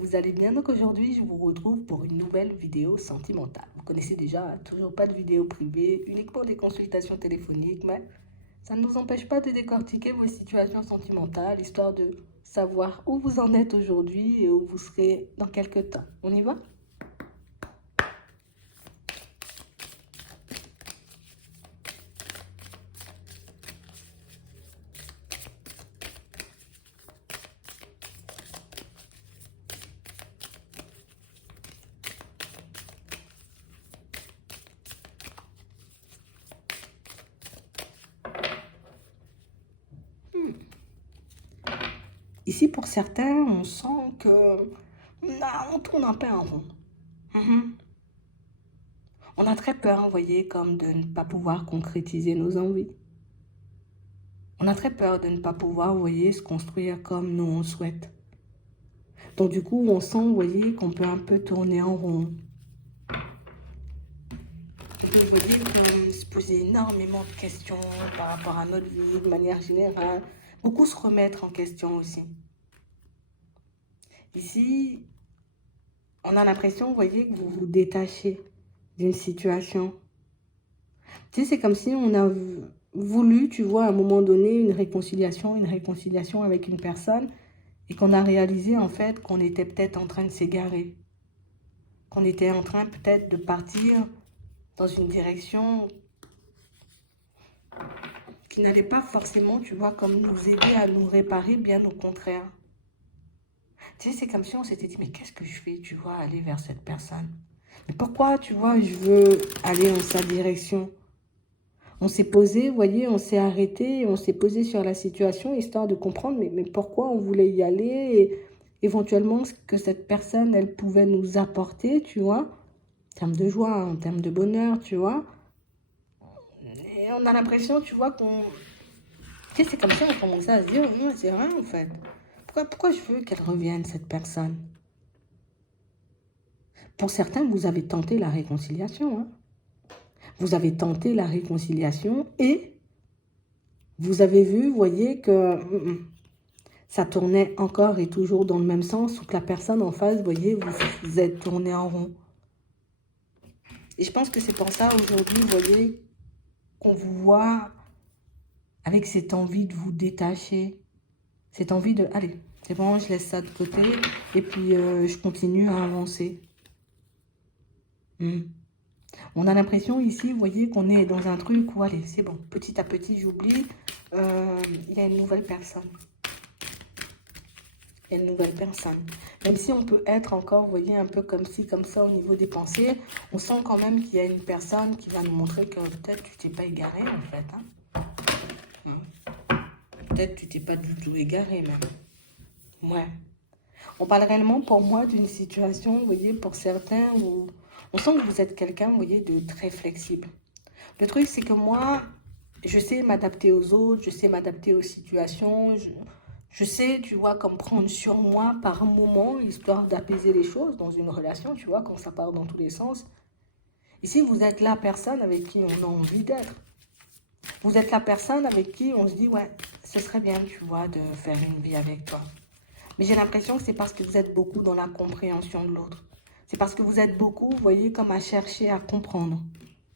vous allez bien. Donc aujourd'hui, je vous retrouve pour une nouvelle vidéo sentimentale. Vous connaissez déjà, toujours pas de vidéo privée, uniquement des consultations téléphoniques, mais ça ne nous empêche pas de décortiquer vos situations sentimentales, histoire de savoir où vous en êtes aujourd'hui et où vous serez dans quelques temps. On y va? Ici, pour certains, on sent que on tourne un peu en rond. On a très peur, vous voyez, comme de ne pas pouvoir concrétiser nos envies. On a très peur de ne pas pouvoir, vous voyez, se construire comme nous on souhaite. Donc du coup, on sent, vous voyez, qu'on peut un peu tourner en rond. Et vous voyez, qu'on se poser énormément de questions par rapport à notre vie, de manière générale. Beaucoup se remettre en question aussi. Ici, on a l'impression, vous voyez, que vous vous détachez d'une situation. Tu sais, c'est comme si on a voulu, tu vois, à un moment donné, une réconciliation avec une personne, et qu'on a réalisé, en fait, qu'on était peut-être en train de s'égarer. Qu'on était en train, peut-être, de partir dans une direction qui n'allait pas forcément, tu vois, comme nous aider à nous réparer, bien au contraire. Tu sais, c'est comme si on s'était dit, mais qu'est-ce que je fais, tu vois, aller vers cette personne? Mais pourquoi, tu vois, je veux aller en sa direction? On s'est posé, vous voyez, on s'est arrêté, on s'est posé sur la situation, histoire de comprendre, mais pourquoi on voulait y aller, et éventuellement ce que cette personne, elle pouvait nous apporter, tu vois, en termes de joie, en termes de bonheur, tu vois. Et on a l'impression, tu vois, qu'on... Tu sais, c'est comme ça, on commençait à se dire, non, c'est rien, en fait. Pourquoi je veux qu'elle revienne, cette personne? Pour certains, vous avez tenté la réconciliation, hein. Vous avez tenté la réconciliation et vous avez vu, vous voyez, que ça tournait encore et toujours dans le même sens, ou que la personne en face, vous voyez, vous êtes tourné en rond. Et je pense que c'est pour ça, aujourd'hui, vous voyez, qu'on vous voit avec cette envie de vous détacher, cette envie de, allez, c'est bon, je laisse ça de côté, et puis je continue à avancer. On a l'impression ici, vous voyez, qu'on est dans un truc où, allez, c'est bon, petit à petit, j'oublie, il y a une nouvelle personne. Il y a une nouvelle personne. Même si on peut être encore, vous voyez, un peu comme ci, comme ça au niveau des pensées, on sent quand même qu'il y a une personne qui va nous montrer que peut-être tu t'es pas égaré, en fait. Peut-être tu t'es pas du tout égaré, même. Ouais. On parle réellement, pour moi, d'une situation, vous voyez, pour certains, où on sent que vous êtes quelqu'un, vous voyez, de très flexible. Le truc, c'est que moi, je sais m'adapter aux autres, je sais m'adapter aux situations, je sais, tu vois, comme prendre sur moi par moment, histoire d'apaiser les choses dans une relation, tu vois, quand ça part dans tous les sens. Ici, vous êtes la personne avec qui on a envie d'être. Vous êtes la personne avec qui on se dit, ouais, ce serait bien, tu vois, de faire une vie avec toi. Mais j'ai l'impression que c'est parce que vous êtes beaucoup dans la compréhension de l'autre. C'est parce que vous êtes beaucoup, vous voyez, comme à chercher à comprendre.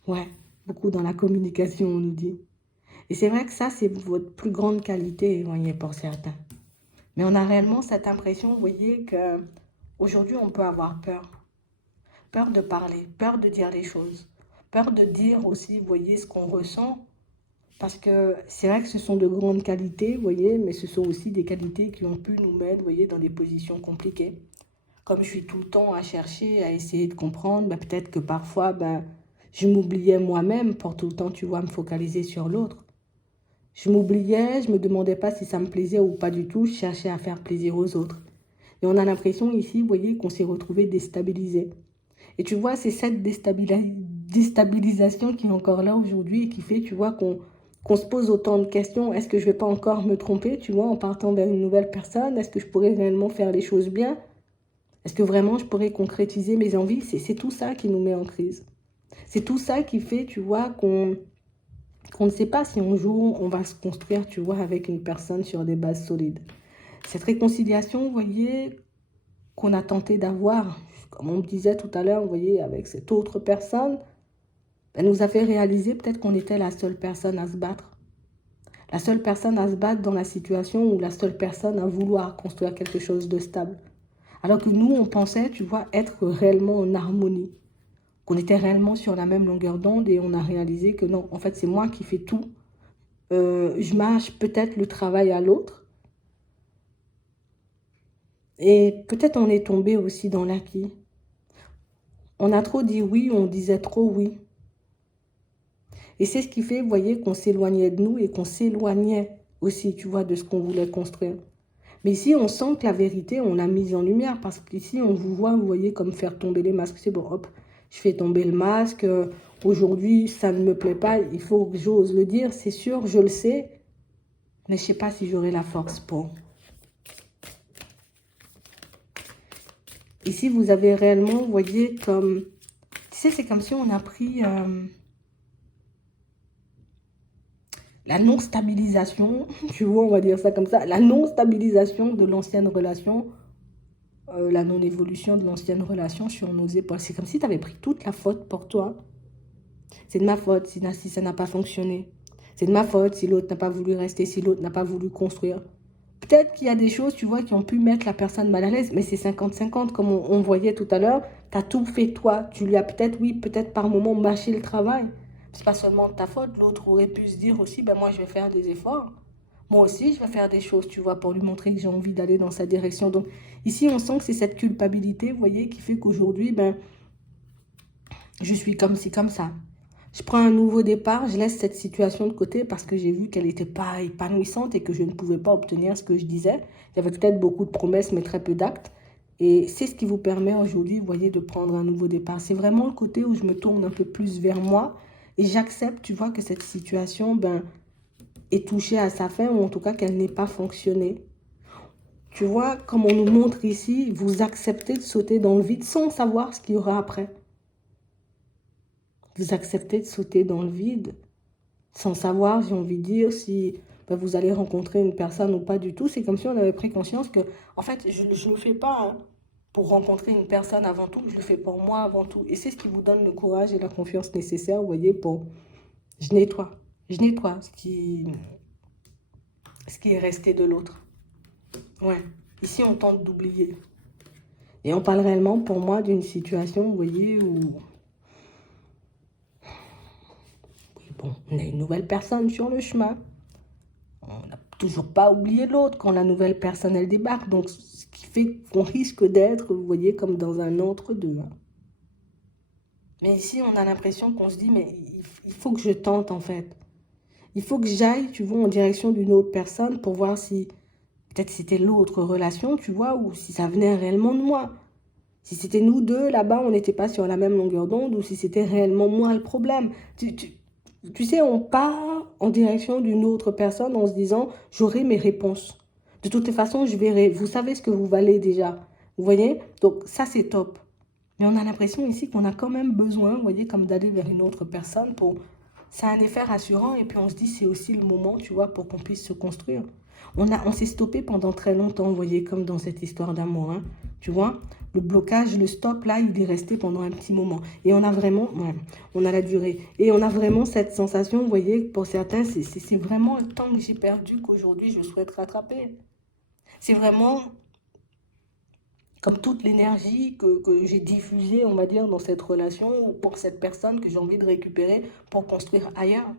Ouais, beaucoup dans la communication, on nous dit. Et c'est vrai que ça, c'est votre plus grande qualité, vous voyez, pour certains. Mais on a réellement cette impression, vous voyez, qu'aujourd'hui, on peut avoir peur. Peur de parler, peur de dire les choses. Peur de dire aussi, vous voyez, ce qu'on ressent. Parce que c'est vrai que ce sont de grandes qualités, vous voyez, mais ce sont aussi des qualités qui ont pu nous mettre, vous voyez, dans des positions compliquées. Comme je suis tout le temps à chercher, à essayer de comprendre, ben, peut-être que parfois, ben, je m'oubliais moi-même pour tout le temps, tu vois, me focaliser sur l'autre. Je m'oubliais, je me demandais pas si ça me plaisait ou pas du tout, je cherchais à faire plaisir aux autres. Et on a l'impression ici, vous voyez, qu'on s'est retrouvé déstabilisé. Et tu vois, c'est cette déstabilisation qui est encore là aujourd'hui et qui fait, tu vois, qu'on se pose autant de questions. Est-ce que je vais pas encore me tromper, tu vois, en partant vers une nouvelle personne? Est-ce que je pourrais réellement faire les choses bien? Est-ce que vraiment je pourrais concrétiser mes envies? C'est tout ça qui nous met en crise. C'est tout ça qui fait, tu vois, qu'on ne sait pas si un jour on va se construire, tu vois, avec une personne sur des bases solides. Cette réconciliation, vous voyez, qu'on a tenté d'avoir, comme on me disait tout à l'heure, vous voyez, avec cette autre personne, elle nous a fait réaliser peut-être qu'on était la seule personne à se battre. La seule personne à se battre dans la situation ou la seule personne à vouloir construire quelque chose de stable. Alors que nous, on pensait, tu vois, être réellement en harmonie. Qu'on était réellement sur la même longueur d'onde et on a réalisé que non, en fait, c'est moi qui fais tout. Je mâche peut-être le travail à l'autre. Et peut-être on est tombé aussi dans l'acquis. On a trop dit oui, on disait trop oui. Et c'est ce qui fait, vous voyez, qu'on s'éloignait de nous et qu'on s'éloignait aussi, tu vois, de ce qu'on voulait construire. Mais ici, on sent que la vérité, on l'a mise en lumière parce qu'ici, on vous voit, vous voyez, comme faire tomber les masques. C'est bon, hop, je fais tomber le masque. Aujourd'hui, ça ne me plaît pas, il faut que j'ose le dire, c'est sûr, je le sais. Mais je ne sais pas si j'aurai la force pour. Ici, vous avez réellement, vous voyez, comme... Tu sais, c'est comme si on a pris la non-stabilisation, tu vois, on va dire ça comme ça, la non-stabilisation de l'ancienne relation, la non-évolution de l'ancienne relation sur nos épaules. C'est comme si tu avais pris toute la faute pour toi. C'est de ma faute si ça n'a pas fonctionné. C'est de ma faute si l'autre n'a pas voulu rester, si l'autre n'a pas voulu construire. Peut-être qu'il y a des choses, tu vois, qui ont pu mettre la personne mal à l'aise, mais c'est 50-50, comme on voyait tout à l'heure. Tu as tout fait toi. Tu lui as peut-être, oui, peut-être par moment mâché le travail. C'est pas seulement de ta faute. L'autre aurait pu se dire aussi, ben moi, je vais faire des efforts. Moi aussi, je vais faire des choses, tu vois, pour lui montrer que j'ai envie d'aller dans sa direction. Donc, ici, on sent que c'est cette culpabilité, vous voyez, qui fait qu'aujourd'hui, ben, je suis comme ci, comme ça. Je prends un nouveau départ, je laisse cette situation de côté parce que j'ai vu qu'elle n'était pas épanouissante et que je ne pouvais pas obtenir ce que je disais. Il y avait peut-être beaucoup de promesses, mais très peu d'actes. Et c'est ce qui vous permet aujourd'hui, vous voyez, de prendre un nouveau départ. C'est vraiment le côté où je me tourne un peu plus vers moi et j'accepte, tu vois, que cette situation ben, est touchée à sa fin ou en tout cas qu'elle n'ait pas fonctionné. Tu vois, comme on nous montre ici, vous acceptez de sauter dans le vide sans savoir ce qu'il y aura après. Vous acceptez de sauter dans le vide sans savoir, j'ai envie de dire, si ben, vous allez rencontrer une personne ou pas du tout. C'est comme si on avait pris conscience que, en fait, je ne le fais pas pour rencontrer une personne avant tout, je le fais pour moi avant tout. Et c'est ce qui vous donne le courage et la confiance nécessaire, vous voyez, pour... Je nettoie. Je nettoie ce qui est resté de l'autre. Ouais. Ici, on tente d'oublier. Et on parle réellement, pour moi, d'une situation, vous voyez, où... Bon, on a une nouvelle personne sur le chemin. On n'a toujours pas oublié l'autre quand la nouvelle personne, elle débarque. Donc, ce qui fait qu'on risque d'être, vous voyez, comme dans un entre-deux. Hein. Mais ici, on a l'impression qu'on se dit, mais il faut que je tente, en fait. Il faut que j'aille, tu vois, en direction d'une autre personne pour voir si, peut-être c'était l'autre relation, tu vois, ou si ça venait réellement de moi. Si c'était nous deux, là-bas, on n'était pas sur la même longueur d'onde, ou si c'était réellement moi le problème. Tu sais, on part en direction d'une autre personne en se disant, j'aurai mes réponses. De toutes les façons, je verrai. Vous savez ce que vous valez déjà. Vous voyez? Donc, ça, c'est top. Mais on a l'impression ici qu'on a quand même besoin, vous voyez, comme d'aller vers une autre personne pour... Ça a un effet rassurant et puis on se dit, c'est aussi le moment, tu vois, pour qu'on puisse se construire. On s'est stoppé pendant très longtemps, vous voyez, comme dans cette histoire d'amour, hein, tu vois. Le blocage, le stop, là, il est resté pendant un petit moment. Et on a vraiment, ouais, on a la durée. Et on a vraiment cette sensation, vous voyez, pour certains, c'est vraiment le temps que j'ai perdu qu'aujourd'hui, je souhaite rattraper. C'est vraiment comme toute l'énergie que j'ai diffusée, on va dire, dans cette relation ou pour cette personne que j'ai envie de récupérer pour construire ailleurs.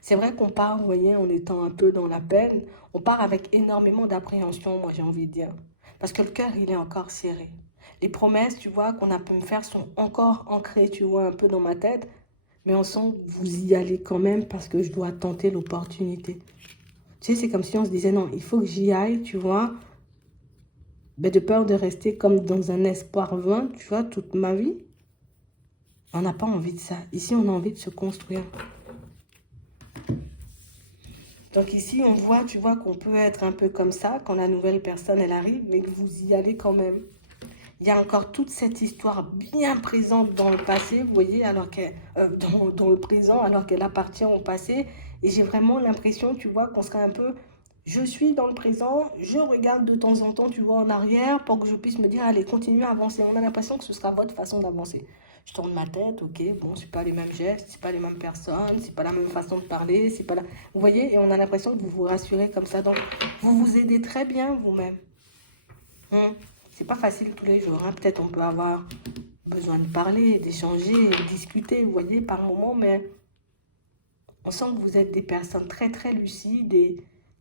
C'est vrai qu'on part, vous voyez, en étant un peu dans la peine, on part avec énormément d'appréhension, moi j'ai envie de dire. Parce que le cœur, il est encore serré. Les promesses, tu vois, qu'on a pu me faire sont encore ancrées, tu vois, un peu dans ma tête. Mais on sent que vous y allez quand même parce que je dois tenter l'opportunité. Tu sais, c'est comme si on se disait, non, il faut que j'y aille, tu vois. Mais de peur de rester comme dans un espoir vain, tu vois, toute ma vie. On n'a pas envie de ça. Ici, on a envie de se construire. Donc ici, on voit, tu vois, qu'on peut être un peu comme ça quand la nouvelle personne, elle arrive, mais que vous y allez quand même. Il y a encore toute cette histoire bien présente dans le passé, vous voyez, alors qu'elle, dans le présent, alors qu'elle appartient au passé. Et j'ai vraiment l'impression, tu vois, qu'on serait un peu Je suis dans le présent, je regarde de temps en temps, tu vois, en arrière pour que je puisse me dire, allez, continuez à avancer. On a l'impression que ce sera votre façon d'avancer. Je tourne ma tête, ok, bon, c'est pas les mêmes gestes, c'est pas les mêmes personnes, c'est pas la même façon de parler, c'est pas la... Vous voyez, et on a l'impression que vous vous rassurez comme ça. Donc, vous vous aidez très bien vous-même. C'est pas facile tous les jours, hein. Peut-être on peut avoir besoin de parler, d'échanger, de discuter, vous voyez, par moments, mais on sent que vous êtes des personnes très, très lucides et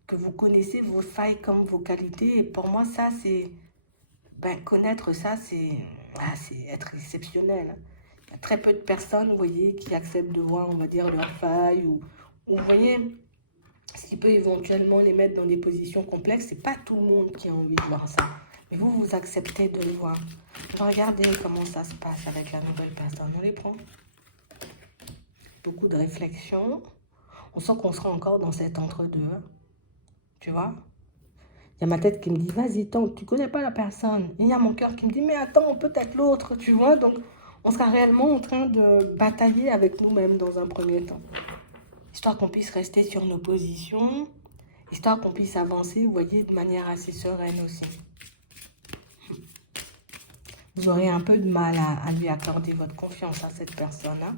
que vous connaissez vos failles comme vos qualités. Et pour moi, ça, c'est... Ben, connaître ça, c'est être exceptionnel. Il y a très peu de personnes, vous voyez, qui acceptent de voir, on va dire, leurs failles ou vous voyez, ce qui peut éventuellement les mettre dans des positions complexes. C'est pas tout le monde qui a envie de voir ça. Mais vous, vous acceptez de le voir. Regardez comment ça se passe avec la nouvelle personne. On les prend. Beaucoup de réflexion. On sent qu'on sera encore dans cet entre-deux. Tu vois? Il y a ma tête qui me dit, vas-y, tente, tu connais pas la personne. Et il y a mon cœur qui me dit, mais attends, peut-être l'autre, tu vois? Donc, on sera réellement en train de batailler avec nous-mêmes dans un premier temps. Histoire qu'on puisse rester sur nos positions, histoire qu'on puisse avancer, vous voyez, de manière assez sereine aussi. Vous aurez un peu de mal à lui accorder votre confiance à cette personne-là.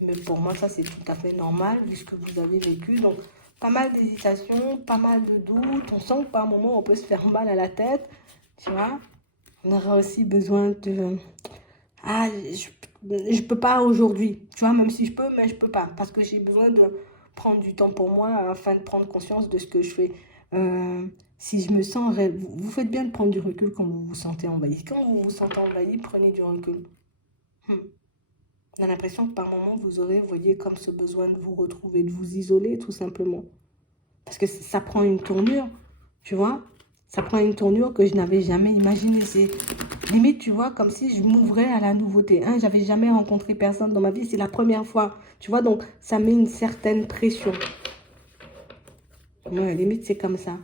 Mais pour moi, ça, c'est tout à fait normal, vu ce que vous avez vécu. Donc, pas mal d'hésitation, pas mal de doutes. On sent que par moment, on peut se faire mal à la tête, tu vois. On aura aussi besoin de... Ah, je peux pas aujourd'hui, tu vois, même si je peux, mais je peux pas. Parce que j'ai besoin de prendre du temps pour moi afin de prendre conscience de ce que je fais. Si je me sens... Vous faites bien de prendre du recul quand vous vous sentez envahi. Quand vous vous sentez envahi, prenez du recul. On a l'impression que par moment, vous aurez, vous voyez, comme ce besoin de vous retrouver, de vous isoler, tout simplement. Parce que ça prend une tournure, tu vois. Ça prend une tournure que je n'avais jamais imaginée. C'est limite, tu vois, comme si je m'ouvrais à la nouveauté. Hein, j'avais jamais rencontré personne dans ma vie. C'est la première fois, tu vois. Donc, ça met une certaine pression. Ouais, limite, c'est comme ça.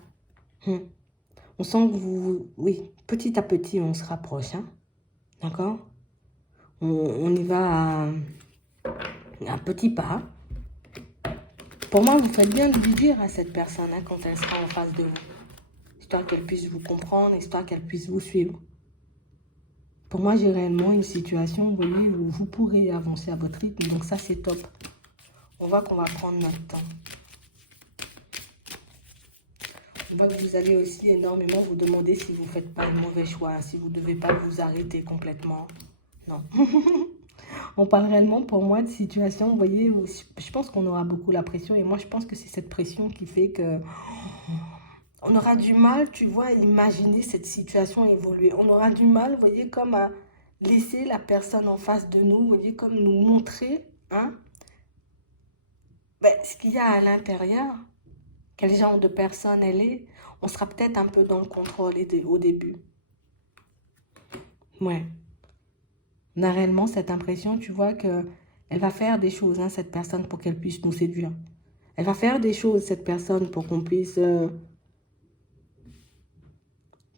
On sent que vous... Oui, petit à petit, on se rapproche. Hein, d'accord? On y va à petits pas. Pour moi, vous faites bien de lui dire à cette personne hein, quand elle sera en face de vous. Histoire qu'elle puisse vous comprendre, histoire qu'elle puisse vous suivre. Pour moi, j'ai réellement une situation, vous voyez, où vous pourrez avancer à votre rythme. Donc ça, c'est top. On voit qu'on va prendre notre temps. On voit que vous allez aussi énormément vous demander si vous ne faites pas le mauvais choix, si vous ne devez pas vous arrêter complètement. Non. On parle réellement pour moi de situation, vous voyez, où je pense qu'on aura beaucoup la pression. Et moi, je pense que c'est cette pression qui fait que... On aura du mal, tu vois, à imaginer cette situation évoluer. On aura du mal, vous voyez, comme à laisser la personne en face de nous, vous voyez, comme nous montrer hein, ce qu'il y a à l'intérieur, quel genre de personne elle est. On sera peut-être un peu dans le contrôle au début. Ouais. On a réellement cette impression, tu vois, qu'elle va faire des choses, hein, cette personne, pour qu'elle puisse nous séduire. Elle va faire des choses, cette personne, pour qu'on puisse...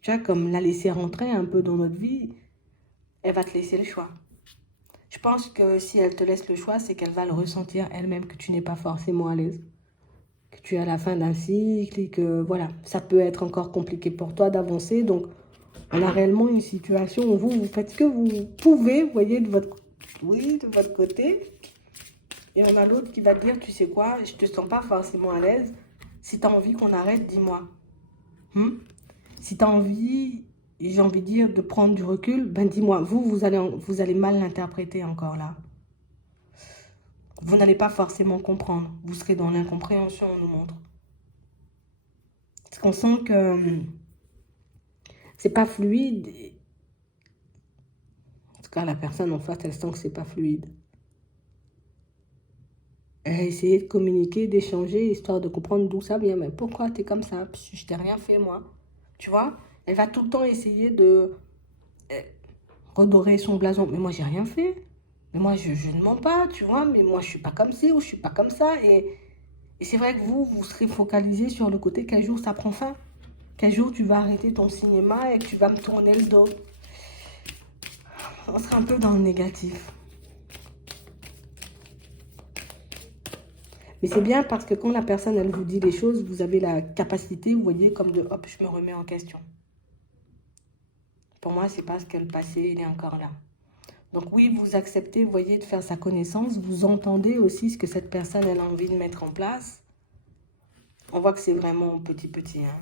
tu vois, comme la laisser rentrer un peu dans notre vie, elle va te laisser le choix. Je pense que si elle te laisse le choix, c'est qu'elle va le ressentir elle-même, que tu n'es pas forcément à l'aise. Que tu es à la fin d'un cycle et que, voilà, ça peut être encore compliqué pour toi d'avancer. Donc, on a réellement une situation où vous faites ce que vous pouvez, vous voyez, de votre côté. Et on a l'autre qui va te dire, tu sais quoi, je te sens pas forcément à l'aise. Si tu as envie qu'on arrête, dis-moi. Si tu as envie, j'ai envie de dire, de prendre du recul, ben dis-moi, vous allez mal l'interpréter encore là. Vous n'allez pas forcément comprendre. Vous serez dans l'incompréhension, on nous montre. Parce qu'on sent que c'est pas fluide. En tout cas, la personne en face, elle sent que c'est pas fluide. Elle a essayé de communiquer, d'échanger, histoire de comprendre d'où ça vient. Mais pourquoi tu es comme ça? Parce que je t'ai rien fait, moi. Tu vois? Elle va tout le temps essayer de redorer son blason. Mais moi, j'ai rien fait. Mais moi, je ne mens pas, tu vois. Mais moi, je suis pas comme ci ou je suis pas comme ça. Et c'est vrai que vous serez focalisé sur le côté quel jour ça prend fin. Quel jour tu vas arrêter ton cinéma et que tu vas me tourner le dos. On sera un peu dans le négatif. Mais c'est bien parce que quand la personne, elle vous dit les choses, vous avez la capacité, vous voyez, comme de, hop, je me remets en question. Pour moi, c'est parce que le passé, il est encore là. Donc oui, vous acceptez, vous voyez, de faire sa connaissance. Vous entendez aussi ce que cette personne, elle a envie de mettre en place. On voit que c'est vraiment petit, hein.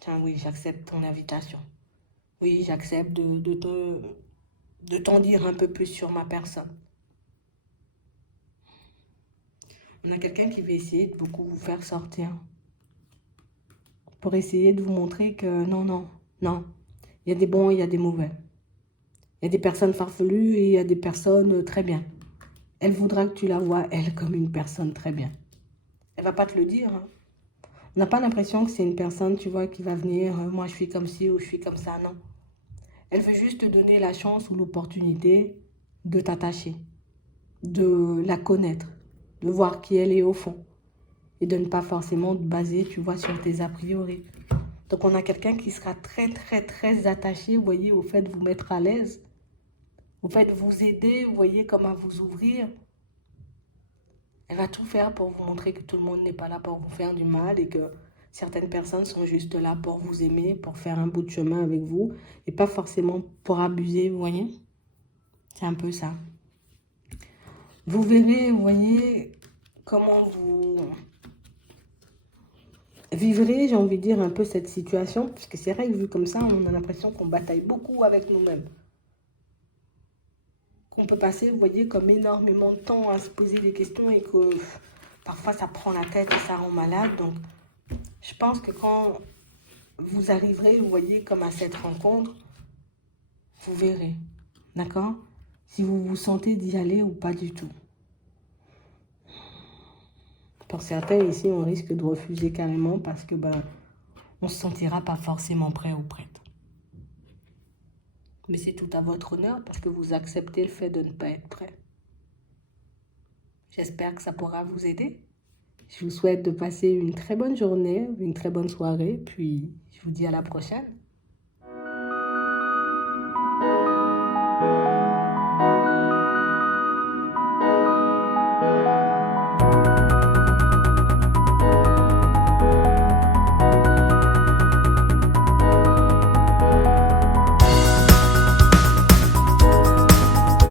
Tiens, oui, j'accepte ton invitation. Oui, j'accepte de t'en dire un peu plus sur ma personne. On a quelqu'un qui va essayer de beaucoup vous faire sortir. Pour essayer de vous montrer que non, non, non. Il y a des bons et il y a des mauvais. Il y a des personnes farfelues et il y a des personnes très bien. Elle voudra que tu la vois, elle, comme une personne très bien. Elle va pas te le dire. Hein. On n'a pas l'impression que c'est une personne, tu vois, qui va venir, moi je suis comme ci ou je suis comme ça, non. Elle veut juste te donner la chance ou l'opportunité de t'attacher, de la connaître, de voir qui elle est au fond et de ne pas forcément te baser, tu vois, sur tes a priori. Donc on a quelqu'un qui sera très attaché, vous voyez, au fait de vous mettre à l'aise, au fait de vous aider, vous voyez, comme à vous ouvrir. Elle va tout faire pour vous montrer que tout le monde n'est pas là pour vous faire du mal et que certaines personnes sont juste là pour vous aimer, pour faire un bout de chemin avec vous et pas forcément pour abuser, vous voyez. C'est un peu ça. Vous verrez, vous voyez, comment vous vivrez, j'ai envie de dire, un peu cette situation, puisque c'est vrai que vu comme ça, on a l'impression qu'on bataille beaucoup avec nous-mêmes. Qu'on peut passer, vous voyez, comme énormément de temps à se poser des questions et que parfois ça prend la tête et ça rend malade. Donc, je pense que quand vous arriverez, vous voyez, comme à cette rencontre, vous verrez, d'accord? Si vous vous sentez d'y aller ou pas du tout. Pour certains, ici, on risque de refuser carrément parce que, on ne se sentira pas forcément prêt ou prête. Mais c'est tout à votre honneur parce que vous acceptez le fait de ne pas être prêt. J'espère que ça pourra vous aider. Je vous souhaite de passer une très bonne journée, une très bonne soirée, puis je vous dis à la prochaine.